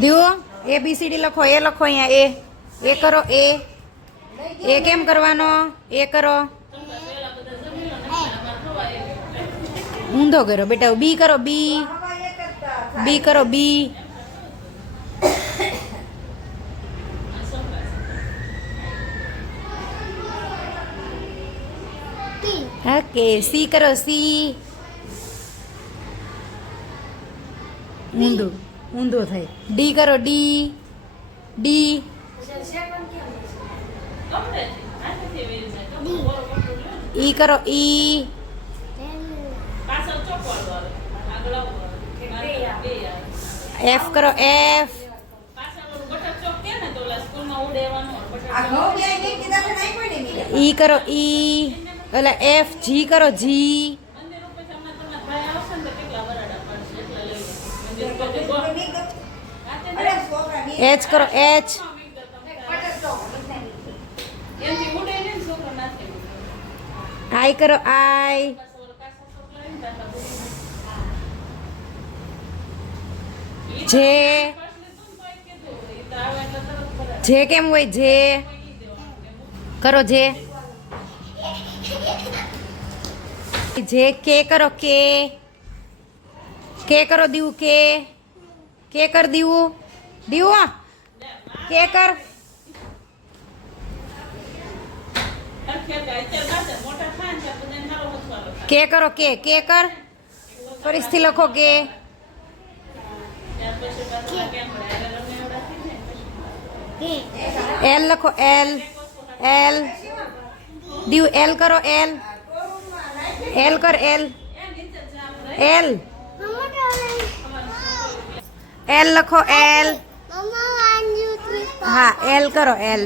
દીવો ABCD લખો. એ લખો અહીંયા. એ કરો. એ કેમ કરવાનો? એ કરો. ઊંધો કરો બેટા. બી કરો. બી કરો. બી. ઓકે. સી કરો. સી. ઊંધો થાય. ડી કરો. ડી. ઈ કરો. ઈ. એફ કરો. એફ. ઈ કરો. ઈ. ઓલા એફ. જી કરો. જી. એચ કરો. એચ. આઈ કરો. આઈ. જે કેમ હોય? જે કરો. જે કે કરો. કે કરો. દીવું. કે કર. દીવું. કે કર. કે કરો. કે કર. ફરીથી લખો. કે એલ લખો. એલ. દીવ. એલ કરો. એલ કર. એલ લખો. એલ. હા. એલ કરો. એલ.